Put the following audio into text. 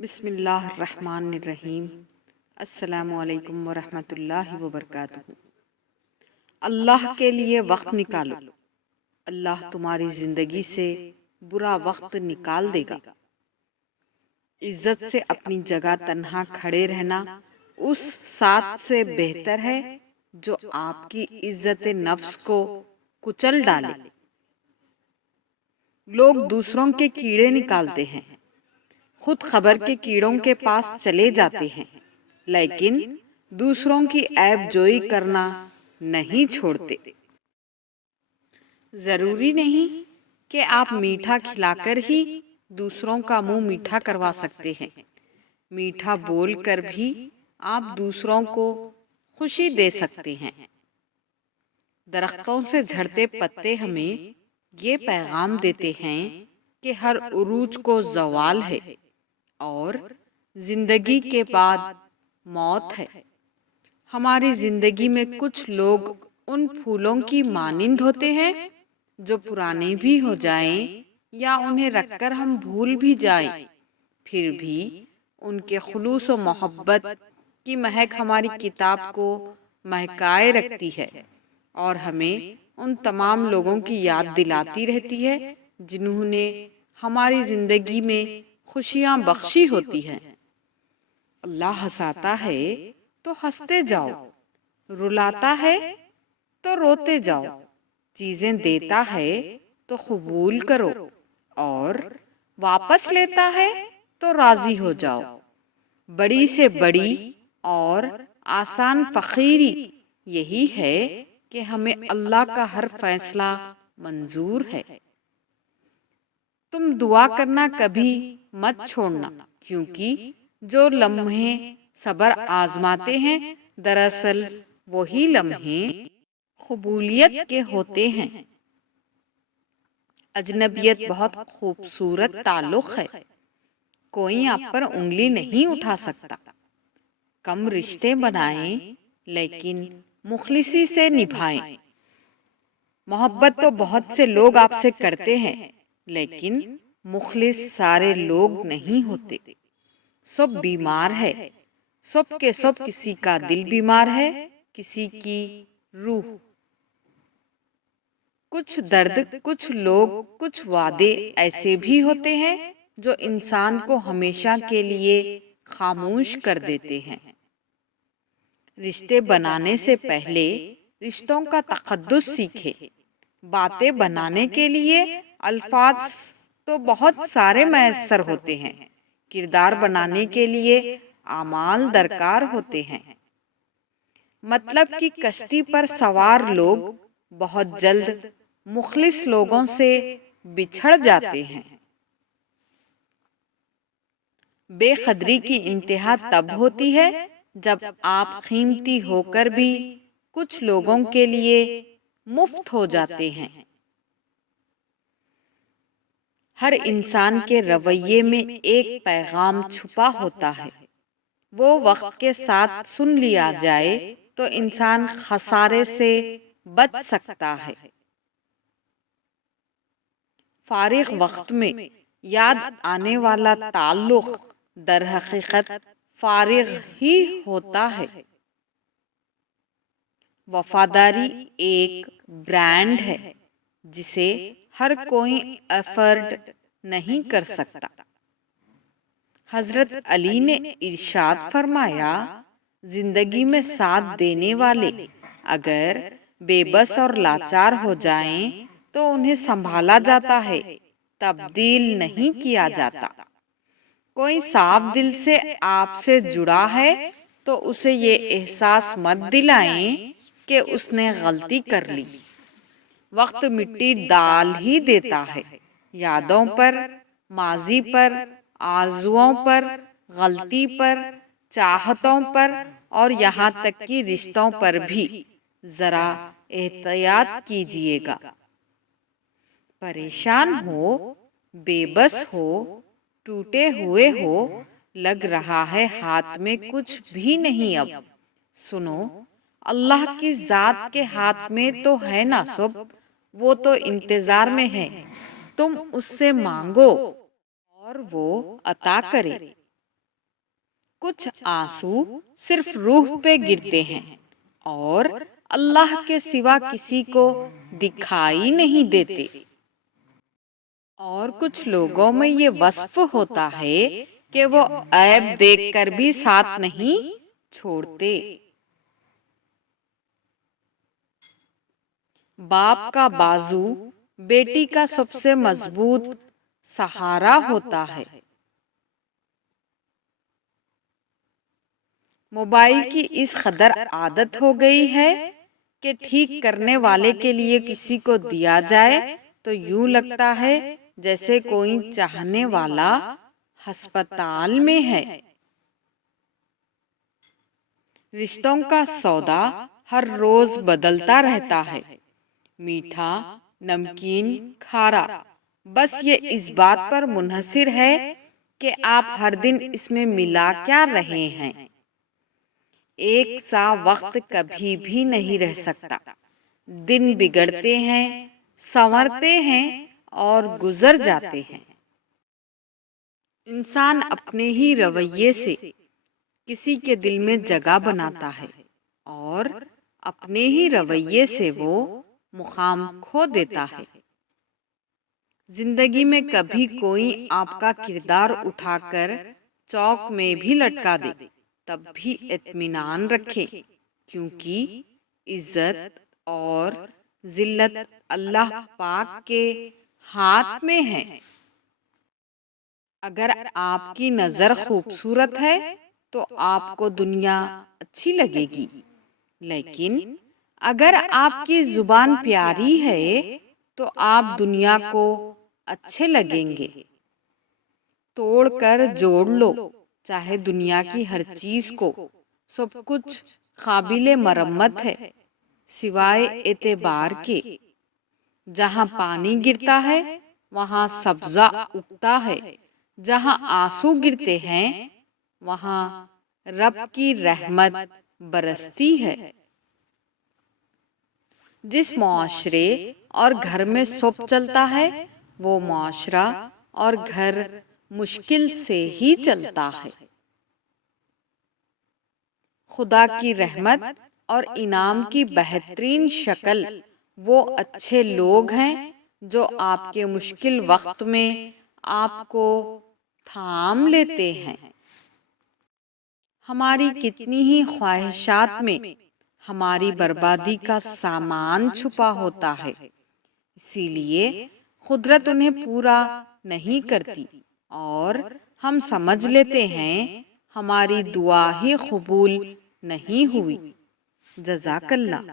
بسم اللہ الرحمن الرحیم۔ السلام علیکم ورحمۃ اللہ وبرکاتہ۔ اللہ کے لیے وقت نکالو، اللہ تمہاری زندگی سے برا وقت نکال دے گا۔ عزت سے اپنی جگہ تنہا کھڑے رہنا اس ساتھ سے بہتر ہے جو آپ کی عزت نفس کو کچل ڈالے۔ لوگ دوسروں کے کیڑے نکالتے ہیں، خود خبر کے کیڑوں کے پاس چلے جاتے ہیں، لیکن دوسروں کی عیب جوئی کرنا نہیں چھوڑتے۔ ضروری نہیں کہ آپ میٹھا کھلا کر ہی دوسروں کا منہ میٹھا کروا سکتے ہیں، میٹھا بول کر بھی آپ دوسروں کو خوشی دے سکتے ہیں۔ درختوں سے جھڑتے پتے ہمیں یہ پیغام دیتے ہیں کہ ہر عروج کو زوال ہے اور زندگی کے بعد موت ہے۔ ہماری زندگی میں کچھ لوگ ان پھولوں کی مانند ہوتے ہیں جو پرانے بھی ہو جائیں یا انہیں رکھ کر ہم بھول بھی جائیں، پھر بھی ان کے خلوص و محبت کی مہک ہماری کتاب کو مہکائے رکھتی ہے اور ہمیں ان تمام لوگوں کی یاد دلاتی رہتی ہے جنہوں نے ہماری زندگی میں خوشیاں بخشی ہوتی ہیں۔ اللہ ہنساتا ہے تو ہنستے جاؤ، رلاتا ہے تو روتے جاؤ، چیزیں دیتا ہے تو قبول کرو اور واپس لیتا ہے تو راضی ہو جاؤ۔ بڑی سے بڑی اور آسان فقیری یہی ہے کہ ہمیں اللہ کا ہر فیصلہ منظور ہے۔ تم دعا کرنا کبھی مت چھوڑنا، کیونکہ جو لمحے صبر آزماتے ہیں دراصل وہی لمحے قبولیت کے ہوتے ہیں۔ اجنبیت بہت خوبصورت تعلق ہے، کوئی آپ پر انگلی نہیں اٹھا سکتا۔ کم رشتے بنائیں لیکن مخلصی سے نبھائیں۔ محبت تو بہت سے لوگ آپ سے کرتے ہیں، لیکن مخلص سارے لوگ نہیں ہوتے۔ سب بیمار ہے، سب کے سب کسی کا دل بیمار ہے، کسی کی روح۔ کچھ درد، کچھ لوگ، کچھ وعدے ایسے بھی ہوتے ہیں جو انسان کو ہمیشہ کے لیے خاموش کر دیتے ہیں۔ رشتے بنانے سے پہلے رشتوں کا تقدس سیکھے۔ باتیں بنانے کے لیے الفاظ تو بہت سارے میسر ہوتے ہیں، کردار بنانے کے لیے اعمال درکار ہوتے ہیں۔ مطلب کہ کشتی پر سوار لوگ بہت جلد مخلص لوگوں سے بچھڑ جاتے ہیں۔ بے قدری کی انتہا تب ہوتی ہے جب آپ قیمتی ہو کر بھی کچھ لوگوں کے لیے مفت ہو جاتے ہیں۔ ہر انسان کے رویے میں ایک پیغام چھپا ہوتا ہے، وہ وقت کے ساتھ سن لیا جائے تو انسان خسارے سے بچ سکتا ہے۔ فارغ وقت میں یاد آنے والا تعلق در حقیقت فارغ ہی ہوتا ہے۔ وفاداری ایک برانڈ ہے جسے ہر کوئی افورڈ نہیں کر سکتا۔ حضرت علی نے ارشاد فرمایا، زندگی میں ساتھ دینے والے اگر بے بس اور لاچار ہو جائیں تو انہیں سنبھالا جاتا ہے، تبدیل نہیں کیا جاتا۔ کوئی صاف دل سے آپ سے جڑا ہے تو اسے یہ احساس مت دلائیں کہ اس نے غلطی کر لی۔ وقت مٹی ڈال ہی دیتا ہے، یادوں پر، ماضی پر، آرزوؤں پر، غلطی پر، چاہتوں پر اور یہاں تک کہ رشتوں پر بھی۔ ذرا احتیاط کیجئے گا۔ پریشان ہو، بے بس ہو، ٹوٹے ہوئے ہو، لگ رہا ہے ہاتھ میں کچھ بھی نہیں اب، سنو، اللہ کی ذات کے ہاتھ میں تو ہے نا سب، وہ تو انتظار میں ہے، تم اس سے مانگو اور وہ عطا کرے۔ کچھ آنسو صرف روح پہ گرتے ہیں اور اللہ کے سوا کسی کو دکھائی نہیں دیتے، اور کچھ لوگوں میں یہ وصف ہوتا ہے کہ وہ عیب دیکھ کر بھی ساتھ نہیں چھوڑتے۔ باپ کا بازو بیٹی کا سب سے مضبوط سہارا ہوتا ہے۔ موبائل کی اس قدر عادت ہو گئی ہے کہ ٹھیک کرنے والے کے لیے کسی کو دیا جائے تو یوں لگتا ہے جیسے کوئی چاہنے والا ہسپتال میں ہے۔ رشتوں کا سودا ہر روز بدلتا رہتا ہے، میٹھا، نمکین، کھارا، بس یہ اس بات پر منحصر ہے کہ آپ ہر دن اس میں ملا کیا رہے ہیں۔ ایک سا وقت کبھی بھی نہیں رہ سکتا، دن بگڑتے ہیں، سنورتے ہیں اور گزر جاتے ہیں۔ انسان اپنے ہی رویے سے کسی کے دل میں جگہ بناتا ہے اور اپنے ہی رویے سے وہ مقام کھو دیتا ہے۔ زندگی میں کبھی کوئی آپ کا کردار اٹھا کر چوک میں بھی لٹکا دے تب بھی اطمینان رکھیں، کیونکہ عزت اور ذلت اللہ پاک کے ہاتھ میں ہے۔ اگر آپ کی نظر خوبصورت ہے تو آپ کو دنیا اچھی لگے گی، لیکن اگر آپ کی زبان پیاری ہے تو آپ دنیا کو اچھے لگیں گے۔ توڑ کر جوڑ لو چاہے دنیا کی ہر چیز کو، سب کچھ قابل مرمت ہے سوائے اعتبار کے۔ جہاں پانی گرتا ہے وہاں سبزہ اگتا ہے، جہاں آنسو گرتے ہیں وہاں رب کی رحمت برستی ہے۔ جس معاشرے اور گھر میں سب چلتا ہے وہ معاشرہ اور گھر مشکل سے ہی چلتا ہے۔ خدا کی رحمت اور انعام کی بہترین شکل وہ اچھے لوگ ہیں جو آپ کے مشکل وقت میں آپ کو تھام لیتے ہیں۔ ہماری کتنی ہی خواہشات میں ہماری بربادی کا سامان چھپا ہوتا ہے، اسی لیے قدرت انہیں پورا نہیں کرتی اور ہم سمجھ لیتے ہیں ہماری دعا ہی قبول نہیں ہوئی۔ جزاک اللہ۔